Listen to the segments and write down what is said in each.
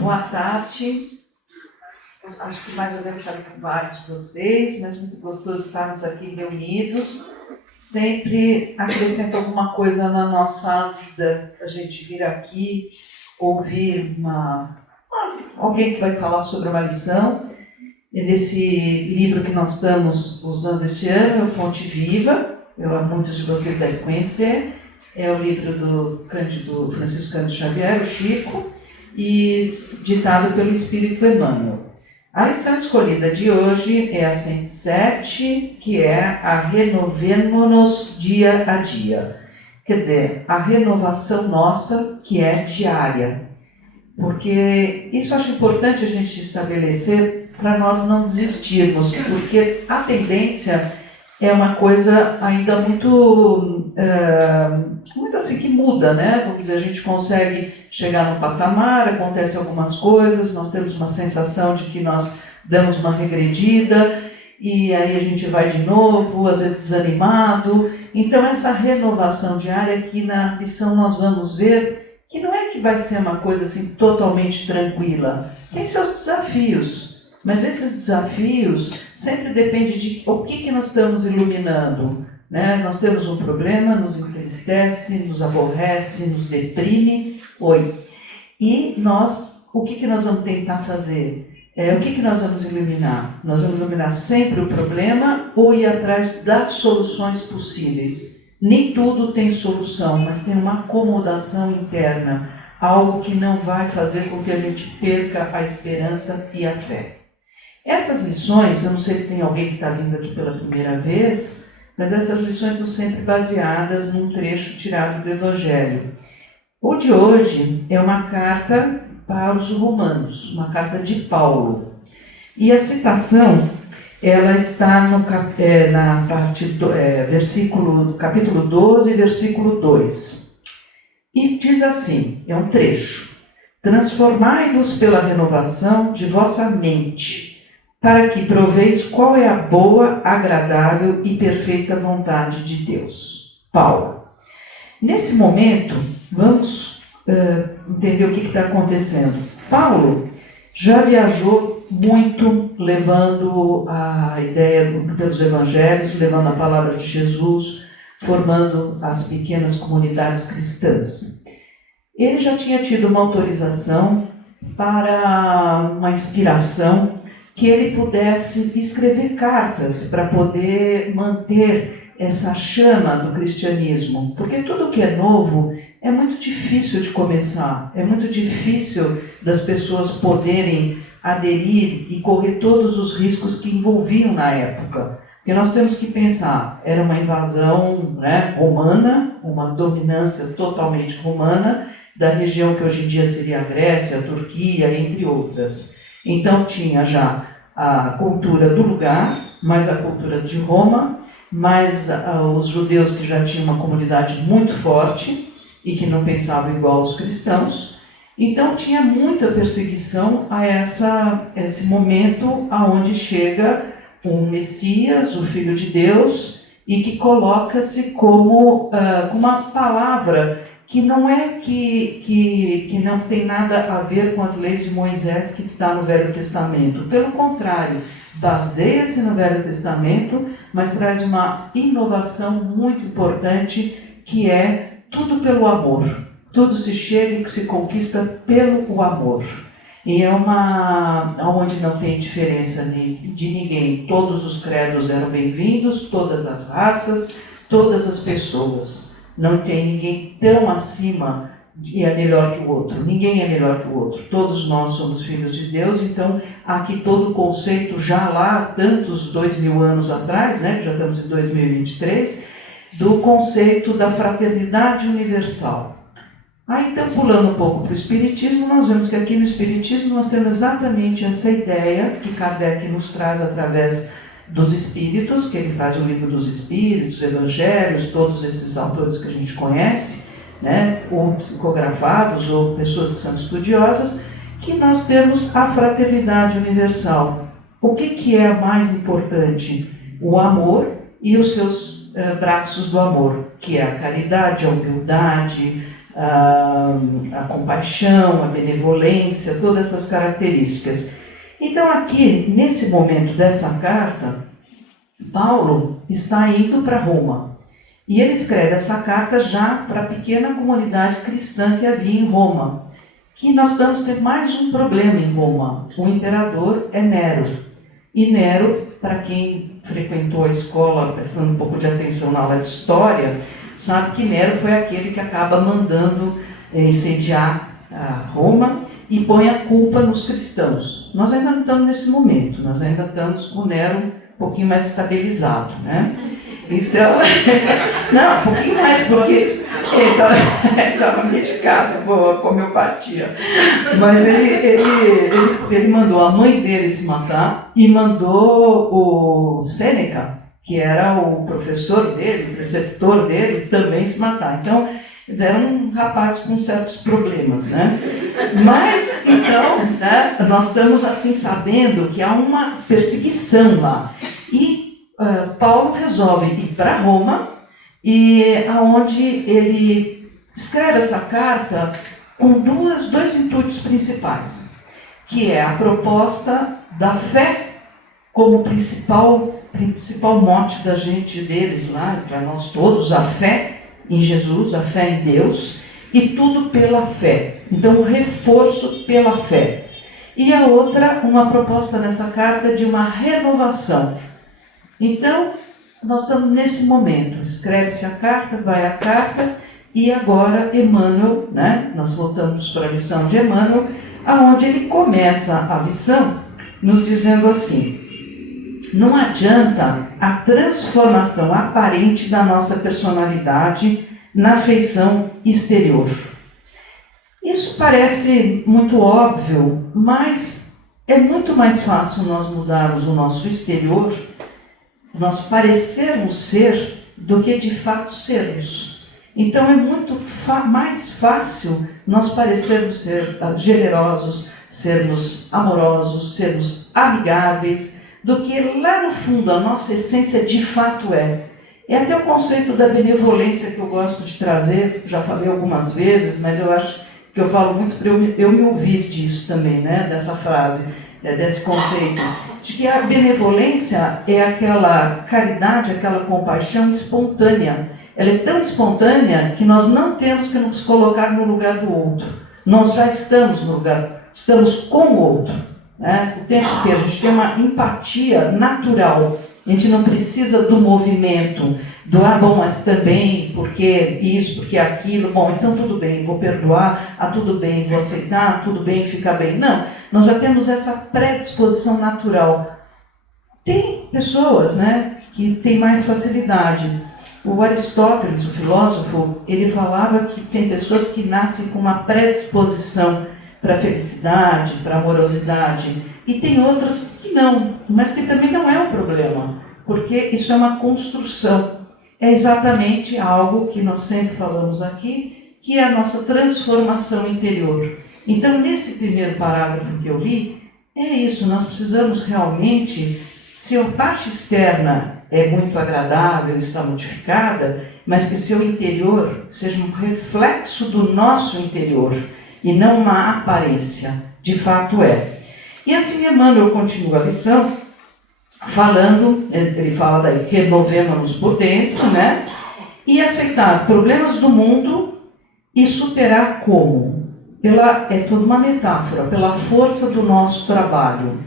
Boa tarde. Acho que mais ou menos falei com vários de vocês, mas muito gostoso estarmos aqui reunidos. Sempre acrescenta alguma coisa na nossa vida, a gente vir aqui, ouvir alguém que vai falar sobre uma lição. E nesse livro que nós estamos usando esse ano, é o Fonte Viva, muitos de vocês devem conhecer, é o livro do Francisco Cândido Xavier, o Chico, e ditado pelo Espírito Emmanuel. A lição escolhida de hoje é a 107, que é a renovemo-nos dia a dia. Quer dizer, a renovação nossa, que é diária. Porque isso eu acho importante a gente estabelecer para nós não desistirmos, porque a tendência é uma coisa ainda muito assim que muda, né? Vamos dizer, a gente consegue chegar no patamar, acontece algumas coisas, nós temos uma sensação de que nós damos uma regredida e aí a gente vai de novo, às vezes desanimado. Então essa renovação diária aqui na lição nós vamos ver que não é que vai ser uma coisa assim totalmente tranquila, tem seus desafios. Mas esses desafios sempre dependem de o que nós estamos iluminando. Né? Nós temos um problema, nos entristece, nos aborrece, nos deprime. E nós, o que nós vamos tentar fazer? O que nós vamos iluminar? Nós vamos iluminar sempre o problema ou ir atrás das soluções possíveis? Nem tudo tem solução, mas tem uma acomodação interna, algo que não vai fazer com que a gente perca a esperança e a fé. Essas lições, eu não sei se tem alguém que está vindo aqui pela primeira vez, mas essas lições são sempre baseadas num trecho tirado do Evangelho. O de hoje é uma carta para os romanos, uma carta de Paulo. E a citação, ela está na parte do capítulo 12, versículo 2. E diz assim, é um trecho: transformai-vos pela renovação de vossa mente, para que proveis qual é a boa, agradável e perfeita vontade de Deus. Paulo. Nesse momento, vamos entender o que está acontecendo. Paulo já viajou muito, levando a ideia pelos evangelhos, levando a palavra de Jesus, formando as pequenas comunidades cristãs. Ele já tinha tido uma autorização para uma inspiração que ele pudesse escrever cartas para poder manter essa chama do cristianismo. Porque tudo que é novo é muito difícil de começar, é muito difícil das pessoas poderem aderir e correr todos os riscos que envolviam na época. Porque nós temos que pensar, era uma invasão romana, uma dominância totalmente romana, da região que hoje em dia seria a Grécia, a Turquia, entre outras. Então tinha já a cultura do lugar, mais a cultura de Roma, mais os judeus que já tinham uma comunidade muito forte e que não pensavam igual aos cristãos. Então tinha muita perseguição a esse momento aonde chega um Messias, o Filho de Deus, e que coloca-se como uma palavra que não é que não tem nada a ver com as leis de Moisés que está no Velho Testamento. Pelo contrário, baseia-se no Velho Testamento, mas traz uma inovação muito importante, que é tudo pelo amor. Tudo se chega e se conquista pelo amor. E é onde não tem diferença de ninguém. Todos os credos eram bem-vindos, todas as raças, todas as pessoas. Não tem ninguém tão acima e é melhor que o outro. Ninguém é melhor que o outro. Todos nós somos filhos de Deus, então aqui todo o conceito já lá, tantos 2000 anos atrás, já estamos em 2023, do conceito da fraternidade universal. Então, pulando um pouco para o Espiritismo, nós vemos que aqui no Espiritismo nós temos exatamente essa ideia que Kardec nos traz através dos Espíritos, que ele faz o livro dos Espíritos, Evangelhos, todos esses autores que a gente conhece, ou psicografados, ou pessoas que são estudiosas, que nós temos a fraternidade universal. O que é mais importante? O amor e os seus braços do amor, que é a caridade, a humildade, a compaixão, a benevolência, todas essas características. Então aqui, nesse momento dessa carta, Paulo está indo para Roma. E ele escreve essa carta já para a pequena comunidade cristã que havia em Roma. Que nós estamos tendo mais um problema em Roma. O imperador é Nero. E Nero, para quem frequentou a escola, prestando um pouco de atenção na aula de história, sabe que Nero foi aquele que acaba mandando incendiar Roma e põe a culpa nos cristãos. Nós ainda não estamos nesse momento, nós ainda estamos com Nero um pouquinho mais estabilizado, né? Então, não, um pouquinho mais, porque ele estava medicado, boa homeopatia. Mas ele mandou a mãe dele se matar e mandou o Sêneca, que era o professor dele, o preceptor dele, também se matar. Então, quer dizer, era um rapaz com certos problemas, né? Mas, então, né, nós estamos assim sabendo que há uma perseguição lá. E Paulo resolve ir para Roma, e aonde ele escreve essa carta com dois intuitos principais, que é a proposta da fé como principal mote da gente deles lá, para nós todos, a fé em Jesus, a fé em Deus, e tudo pela fé. Então, o reforço pela fé. E a outra, uma proposta nessa carta de uma renovação. Então, nós estamos nesse momento. Escreve-se a carta, vai a carta, e agora Emmanuel, né? Nós voltamos para a lição de Emmanuel, aonde ele começa a lição nos dizendo assim: não adianta a transformação aparente da nossa personalidade na feição exterior. Isso parece muito óbvio, mas é muito mais fácil nós mudarmos o nosso exterior, nós parecermos ser, do que de fato sermos. Então é muito mais fácil nós parecermos ser generosos, sermos amorosos, sermos amigáveis, do que lá no fundo a nossa essência de fato é. É até o conceito da benevolência que eu gosto de trazer, já falei algumas vezes, mas eu acho que eu falo muito para eu me ouvir disso também, né? Dessa frase, desse conceito, de que a benevolência é aquela caridade, aquela compaixão espontânea. Ela é tão espontânea que nós não temos que nos colocar no lugar do outro. Nós já estamos no lugar, estamos com o outro, né? O tempo inteiro. A gente tem uma empatia natural. A gente não precisa do movimento, bom, mas também, porque isso, porque aquilo, bom, então tudo bem, vou perdoar, tudo bem, vou aceitar, tudo bem, fica bem. Não, nós já temos essa predisposição natural. Tem pessoas, né, que têm mais facilidade. O Aristóteles, o filósofo, ele falava que tem pessoas que nascem com uma predisposição para a felicidade, para a amorosidade, e tem outras que não, mas que também não é um problema, porque isso é uma construção. É exatamente algo que nós sempre falamos aqui, que é a nossa transformação interior. Então, nesse primeiro parágrafo que eu li, é isso, nós precisamos realmente, se a parte externa é muito agradável, está modificada, mas que seu interior seja um reflexo do nosso interior, e não uma aparência, de fato é. E assim Emmanuel continua a lição, falando, ele fala daí, renovemos-nos por dentro, né? E aceitar problemas do mundo e superar como? É toda uma metáfora, pela força do nosso trabalho.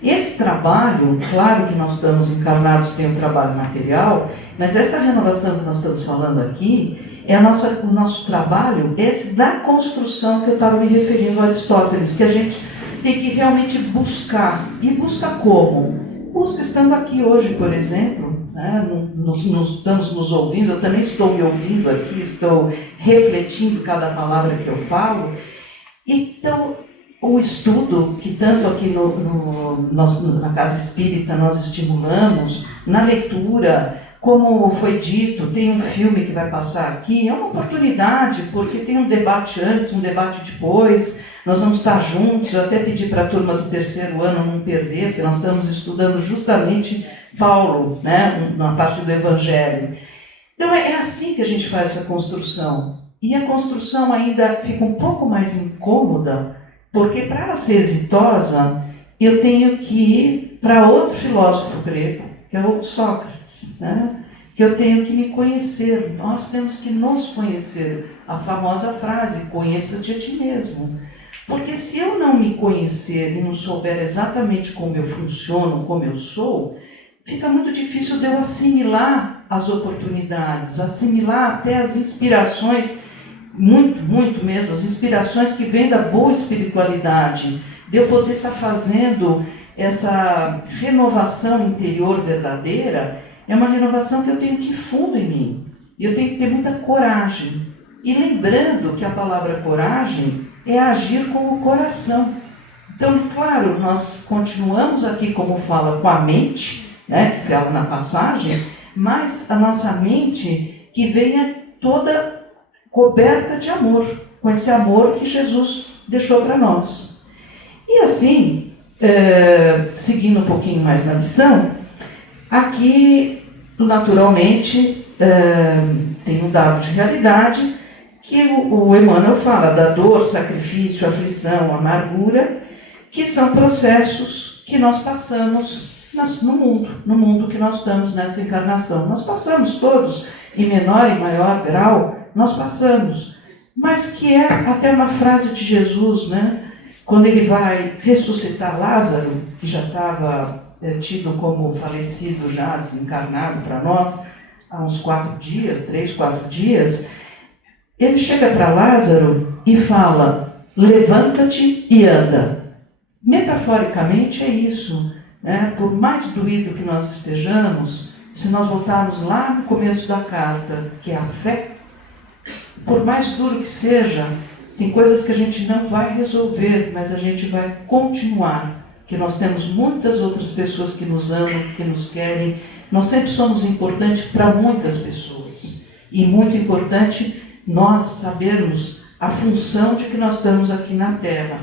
Esse trabalho, claro que nós estamos encarnados, tem o trabalho material, mas essa renovação que nós estamos falando aqui, é o nosso trabalho, esse da construção que eu estava me referindo a Aristóteles, que a gente tem que realmente buscar. E busca como? Busca estando aqui hoje, por exemplo, né? Estamos nos ouvindo, eu também estou me ouvindo aqui, estou refletindo cada palavra que eu falo. Então, o estudo, que tanto aqui na Casa Espírita nós estimulamos, na leitura, como foi dito, tem um filme que vai passar aqui, é uma oportunidade, porque tem um debate antes, um debate depois, nós vamos estar juntos. Eu até pedi para a turma do terceiro ano não perder, porque nós estamos estudando justamente Paulo, né, na parte do Evangelho. Então é assim que a gente faz essa construção. E a construção ainda fica um pouco mais incômoda, porque para ela ser exitosa, eu tenho que ir para outro filósofo grego, que é o Sócrates, né? Que eu tenho que me conhecer, nós temos que nos conhecer. A famosa frase, conheça-te a ti mesmo. Porque se eu não me conhecer e não souber exatamente como eu funciono, como eu sou, fica muito difícil de eu assimilar as oportunidades, assimilar até as inspirações, muito mesmo, as inspirações que vêm da boa espiritualidade, de eu poder estar fazendo essa renovação interior verdadeira. É uma renovação que eu tenho que ir fundo em mim, e eu tenho que ter muita coragem. E lembrando que a palavra coragem é agir com o coração. Então, claro, nós continuamos aqui, como fala, com a mente, né, que fala na passagem, mas a nossa mente que venha toda coberta de amor, com esse amor que Jesus deixou para nós. E assim, seguindo um pouquinho mais na lição, aqui, naturalmente, tem um dado de realidade que o Emmanuel fala da dor, sacrifício, aflição, amargura, que são processos que nós passamos no mundo que nós estamos nessa encarnação. Nós passamos todos, em menor e maior grau, nós passamos, mas que é até uma frase de Jesus, né? Quando ele vai ressuscitar Lázaro, que já estava tido como falecido, já desencarnado para nós, há uns 3, 4 dias, ele chega para Lázaro e fala, levanta-te e anda. Metaforicamente é isso, né? Por mais doído que nós estejamos, se nós voltarmos lá no começo da carta, que é a fé, por mais duro que seja, tem coisas que a gente não vai resolver, mas a gente vai continuar, que nós temos muitas outras pessoas que nos amam, que nos querem. Nós sempre somos importantes para muitas pessoas, e muito importante nós sabermos a função de que nós estamos aqui na Terra.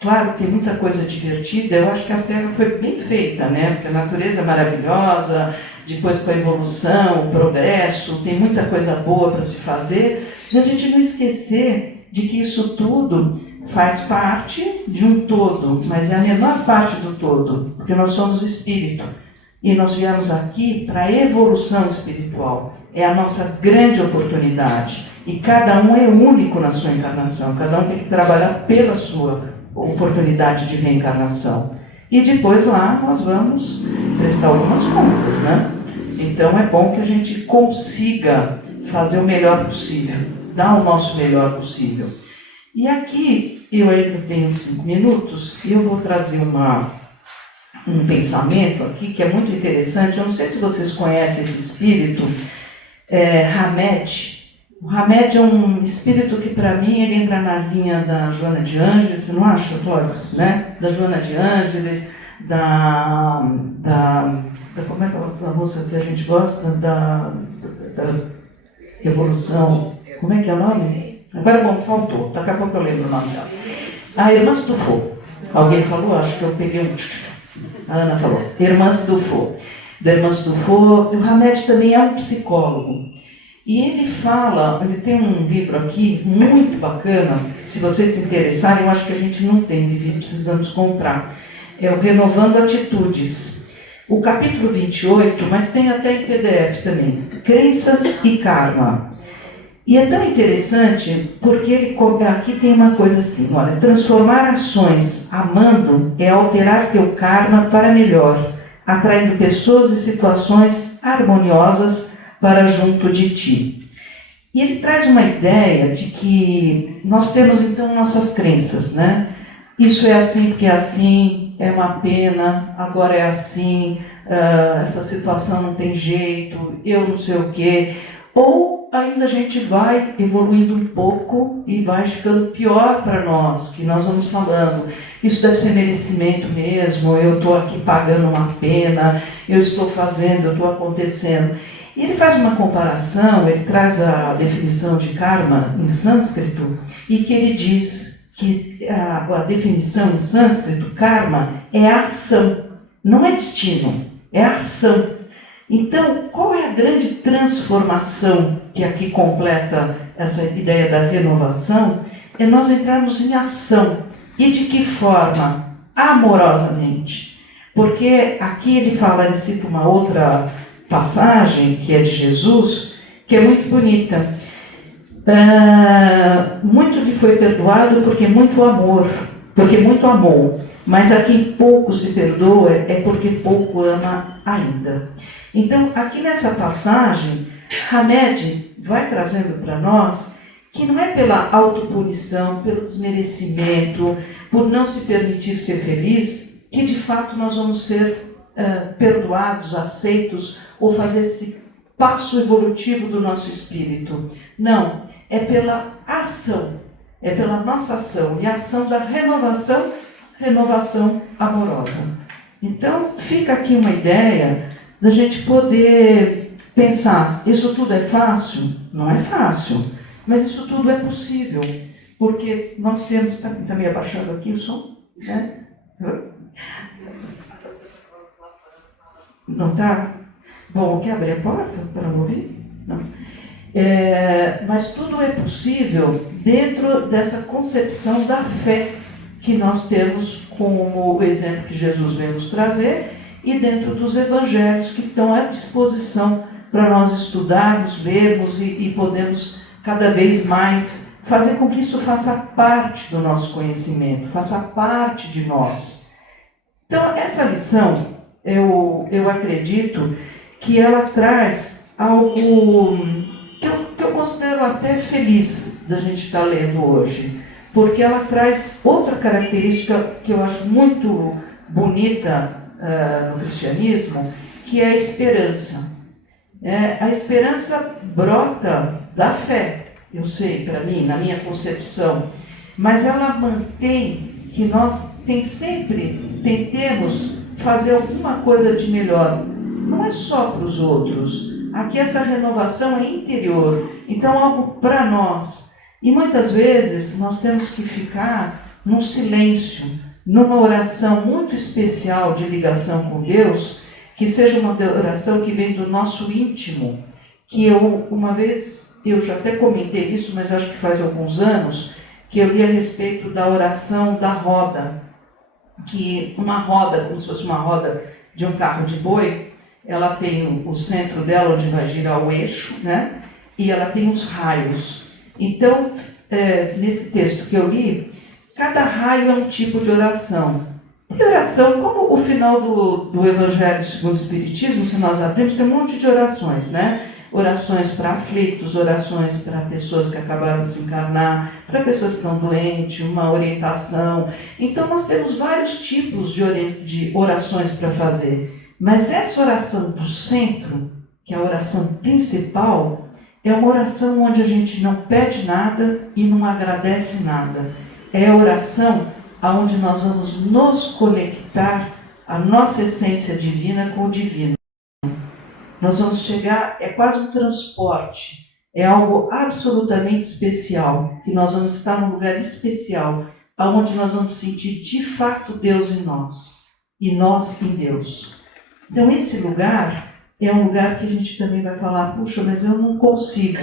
Claro que tem muita coisa divertida, eu acho que a Terra foi bem feita, né? Porque a natureza é maravilhosa, depois com a evolução, o progresso, tem muita coisa boa para se fazer, e a gente não esquecer de que isso tudo faz parte de um todo, mas é a menor parte do todo, porque nós somos espírito, e nós viemos aqui para a evolução espiritual, é a nossa grande oportunidade, e cada um é único na sua encarnação, cada um tem que trabalhar pela sua oportunidade de reencarnação. E depois lá nós vamos prestar algumas contas, né? Então é bom que a gente consiga fazer o melhor possível, dar o nosso melhor possível. E aqui eu ainda tenho 5 minutos e eu vou trazer um pensamento aqui que é muito interessante. Eu não sei se vocês conhecem esse espírito, Hamed. O Hamed é um espírito que, para mim, ele entra na linha da Joana de Ângeles, você não acha, Flores? Né? Da Joana de Ângeles, como é que é a moça que a gente gosta? Da Revolução. Como é que é o nome? Agora, bom, faltou. Daqui a pouco eu lembro o nome dela. A Irmãs do Fogo. Alguém falou? Acho que eu peguei um... A Ana falou. Irmãs do Fogo. Da Irmãs do Fogo. O Hamed também é um psicólogo. E ele fala, ele tem um livro aqui muito bacana, se vocês se interessarem, eu acho que a gente não tem, precisamos comprar. É o Renovando Atitudes. O capítulo 28, mas tem até em PDF também. Crenças e Karma. E é tão interessante, porque ele aqui tem uma coisa assim, olha, transformar ações amando é alterar teu karma para melhor, atraindo pessoas e situações harmoniosas para junto de ti. E ele traz uma ideia de que nós temos então nossas crenças, né? Isso é assim porque é assim, é uma pena, agora é assim, essa situação não tem jeito, eu não sei o quê. Ou ainda a gente vai evoluindo um pouco e vai ficando pior para nós, que nós vamos falando, isso deve ser merecimento mesmo, eu estou aqui pagando uma pena, eu estou fazendo, eu estou acontecendo. E ele faz uma comparação, ele traz a definição de karma em sânscrito, e que ele diz que a definição em sânscrito, karma, é ação, não é destino, é ação. Então, qual é a grande transformação que aqui completa essa ideia da renovação? É nós entrarmos em ação. E de que forma? Amorosamente. Porque aqui ele cita uma outra passagem, que é de Jesus, que é muito bonita. Muito lhe foi perdoado porque muito amou. Mas a quem pouco se perdoa é porque pouco ama ainda. Então, aqui nessa passagem, Hamed vai trazendo para nós que não é pela autopunição, pelo desmerecimento, por não se permitir ser feliz, que de fato nós vamos ser perdoados, aceitos, ou fazer esse passo evolutivo do nosso espírito. Não, é pela ação, é pela nossa ação, e a ação da renovação amorosa. Então, fica aqui uma ideia da gente poder pensar, isso tudo é fácil? Não é fácil, mas isso tudo é possível, porque nós temos, está meio abaixado aqui o som, né? Não está? Bom, quer abrir a porta para ouvir? Não. Mas tudo é possível dentro dessa concepção da fé que nós temos como o exemplo que Jesus veio nos trazer e dentro dos evangelhos que estão à disposição para nós estudarmos, lermos e podermos cada vez mais fazer com que isso faça parte do nosso conhecimento, faça parte de nós. Então, essa lição, eu acredito que ela traz algo que eu considero até feliz da gente estar lendo hoje, porque ela traz outra característica que eu acho muito bonita no cristianismo, que é a esperança. A esperança brota da fé, eu sei, para mim, na minha concepção, mas ela mantém que nós sempre tentemos fazer alguma coisa de melhor. Não é só para os outros. Aqui essa renovação é interior, então algo para nós. E muitas vezes nós temos que ficar num silêncio, numa oração muito especial de ligação com Deus, que seja uma oração que vem do nosso íntimo, que uma vez, eu já até comentei isso, mas acho que faz alguns anos, que eu li a respeito da oração da roda, que uma roda, como se fosse uma roda de um carro de boi, ela tem o centro dela onde vai girar o eixo, né? E ela tem os raios. Então, nesse texto que eu li, cada raio é um tipo de oração. Tem oração, como o final do Evangelho segundo o Espiritismo, se nós abrirmos, tem um monte de orações, né? Orações para aflitos, orações para pessoas que acabaram de desencarnar, para pessoas que estão doentes, uma orientação. Então, nós temos vários tipos de orações para fazer. Mas essa oração do centro, que é a oração principal, é uma oração onde a gente não pede nada e não agradece nada. É a oração onde nós vamos nos conectar à nossa essência divina com o divino. Nós vamos chegar, é quase um transporte, é algo absolutamente especial, que nós vamos estar num lugar especial, onde nós vamos sentir de fato Deus em nós, e nós em Deus. Então esse lugar é um lugar que a gente também vai falar, puxa, mas eu não consigo.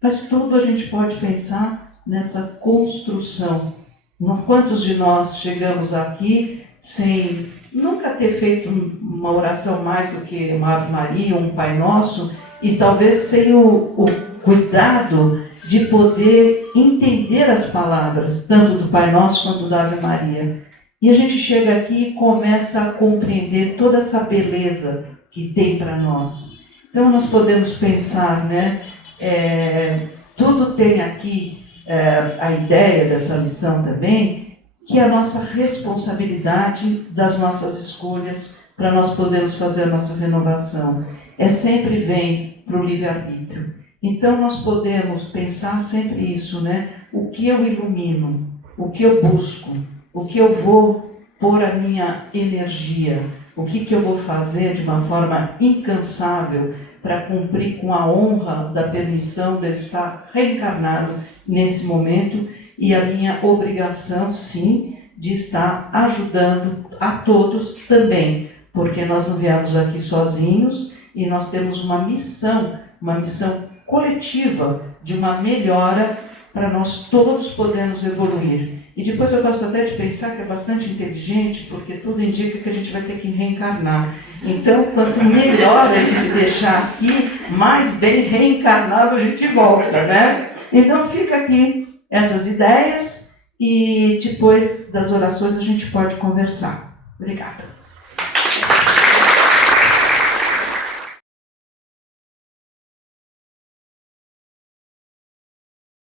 Mas tudo a gente pode pensar nessa construção. Quantos de nós chegamos aqui sem nunca ter feito uma oração mais do que uma Ave Maria, um Pai Nosso, e talvez sem o cuidado de poder entender as palavras, tanto do Pai Nosso quanto da Ave Maria. E a gente chega aqui e começa a compreender toda essa beleza que tem para nós. Então nós podemos pensar, né? Tudo tem aqui a ideia dessa lição também, que é a nossa responsabilidade das nossas escolhas para nós podermos fazer a nossa renovação. Sempre vem para o livre-arbítrio. Então nós podemos pensar sempre isso, né? O que eu ilumino, o que eu busco, o que eu vou pôr a minha energia, o que eu vou fazer de uma forma incansável para cumprir com a honra da permissão de eu estar reencarnado nesse momento e a minha obrigação, sim, de estar ajudando a todos também, porque nós não viemos aqui sozinhos e nós temos uma missão coletiva de uma melhora para nós todos podermos evoluir. E depois eu gosto até de pensar que é bastante inteligente, porque tudo indica que a gente vai ter que reencarnar. Então, quanto melhor a gente deixar aqui, mais bem reencarnado a gente volta, né? Então, fica aqui essas ideias e depois das orações a gente pode conversar. Obrigada.